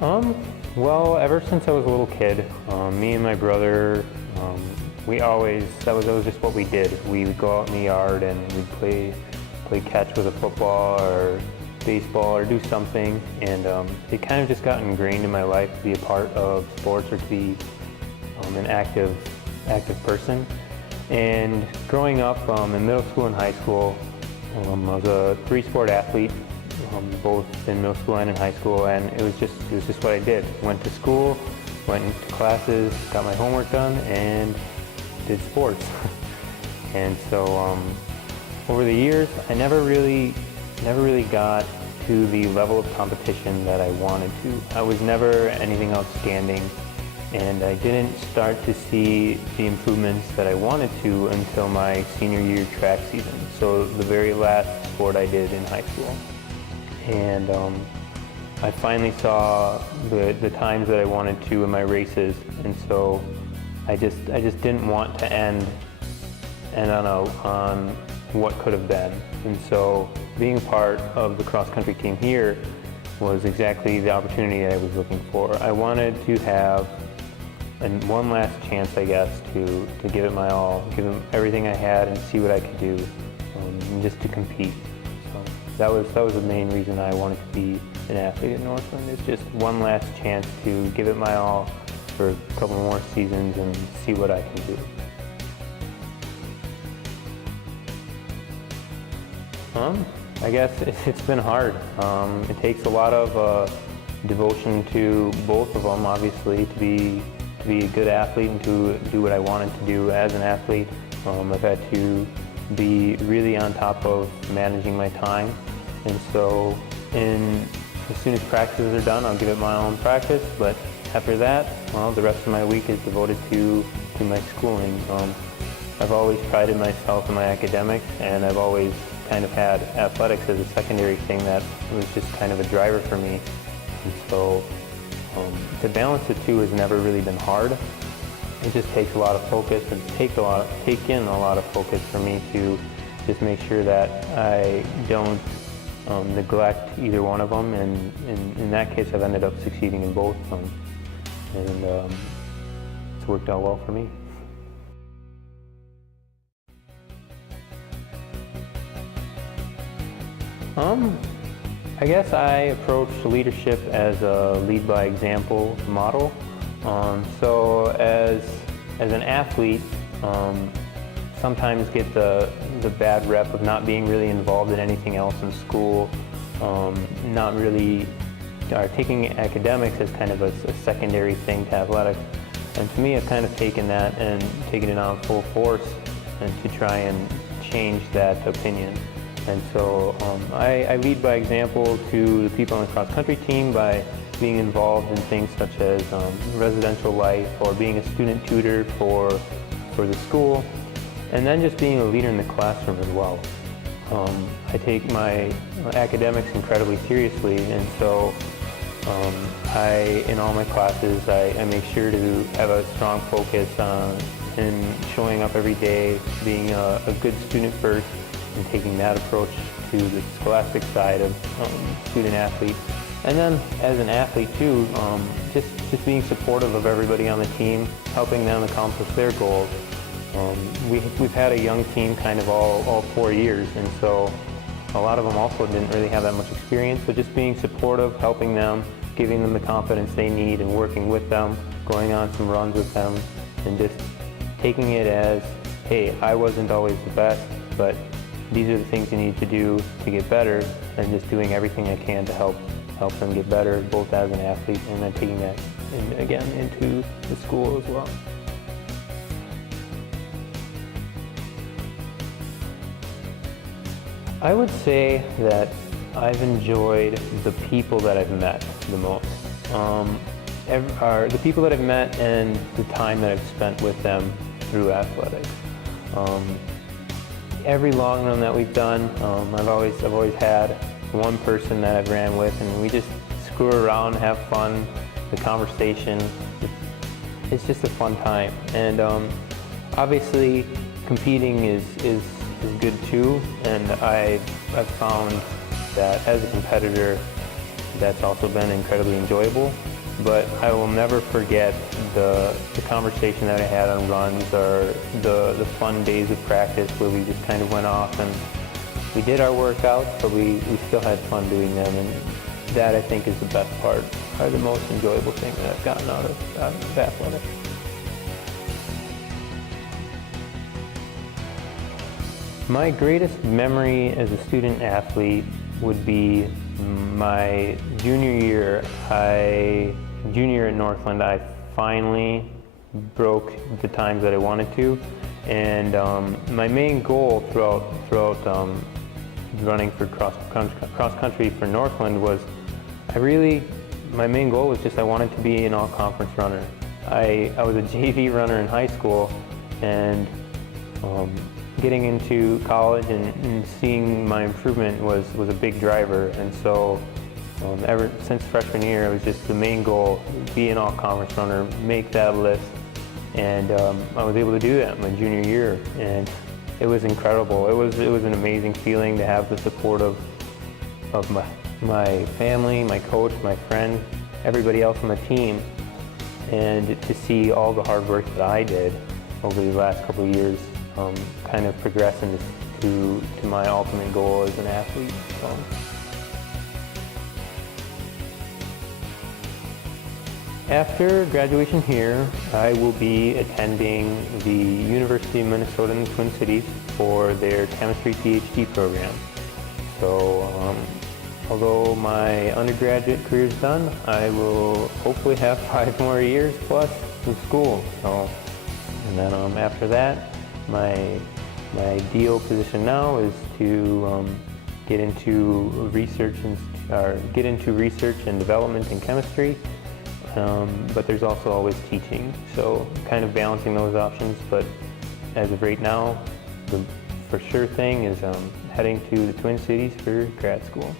Um, well, ever since I was a little kid, me and my brother, that was just what we did. We would go out in the yard and we'd play catch with a football or baseball or do something, and it kind of just got ingrained in my life to be a part of sports or to be an active person. And growing up in middle school and high school, I was a three-sport athlete, both in middle school and in high school, and it was just what I did. Went to school, went into classes, got my homework done, and did sports. And so over the years, I never really got to the level of competition that I wanted to. I was never anything outstanding, and I didn't start to see the improvements that I wanted to until my senior year track season, so the very last sport I did in high school. And I finally saw the times that I wanted to in my races, and so I just didn't want to end on what could have been. And so being part of the cross-country team here was exactly the opportunity I was looking for. I wanted to have one last chance, I guess, to give it my all, give it everything I had and see what I could do, and just to compete. So that was the main reason I wanted to be an athlete at Northland. It's just one last chance to give it my all for a couple more seasons and see what I can do. I guess it's been hard. It takes a lot of devotion to both of them, obviously, to be a good athlete and to do what I wanted to do as an athlete. I've had to be really on top of managing my time, and so as soon as practices are done, I'll give it my all in practice, but after that, well, the rest of my week is devoted to my schooling. I've always prided myself in my academics, and I've always kind of had athletics as a secondary thing that was just kind of a driver for me. And so to balance the two has never really been hard. It just takes a lot of focus, and take in a lot of focus for me to just make sure that I don't neglect either one of them, and in that case I've ended up succeeding in both of them, and it's worked out well for me. I guess I approach leadership as a lead by example model. So as an athlete, sometimes get the bad rep of not being really involved in anything else in school, not really taking academics as kind of a secondary thing to athletics. And to me, I've kind of taken that and taken it on full force and to try and change that opinion. And so I lead by example to the people on the cross-country team by being involved in things such as residential life, or being a student tutor for the school, and then just being a leader in the classroom as well. I take my academics incredibly seriously, and so in all my classes, I make sure to have a strong focus in showing up every day, being a good student first, and taking that approach to the scholastic side of student athlete. And then as an athlete too, just being supportive of everybody on the team, helping them accomplish their goals. We've had a young team kind of all 4 years, and so a lot of them also didn't really have that much experience, but just being supportive, helping them, giving them the confidence they need, and working with them, going on some runs with them, and just taking it as, hey, I wasn't always the best, but these are the things you need to do to get better, and just doing everything I can to help them get better, both as an athlete and then taking that again into the school as well. I would say that I've enjoyed the people that I've met the most. The people that I've met and the time that I've spent with them through athletics. Every long run that we've done, I've always had one person that I've ran with, and we just screw around, have fun. The conversation, it's just a fun time. And obviously, competing is good too. And I've found that as a competitor, That's also been incredibly enjoyable. But I will never forget the conversation that I had on runs, or the fun days of practice where we just kind of went off and we did our workouts, but we still had fun doing them, and that I think is the best part, or the most enjoyable thing that I've gotten out of athletics. My greatest memory as a student athlete would be my junior year. Junior at Northland, I finally broke the times that I wanted to, and my main goal throughout running for cross country for Northland was my main goal was just I wanted to be an all-conference runner. I was a JV runner in high school, and getting into college and seeing my improvement was a big driver, and so ever since freshman year, it was just the main goal: be an all-conference runner, make that list, and I was able to do that my junior year, and it was incredible. It was an amazing feeling to have the support of my family, my coach, my friend, everybody else on the team, and to see all the hard work that I did over the last couple of years kind of progress to my ultimate goal as an athlete. After graduation here, I will be attending the University of Minnesota in the Twin Cities for their chemistry PhD program. So although my undergraduate career is done, I will hopefully have 5 more years plus of school. And then after that, my ideal position now is to get into research and development in chemistry. But there's also always teaching, so kind of balancing those options. But as of right now, the for sure thing is heading to the Twin Cities for grad school.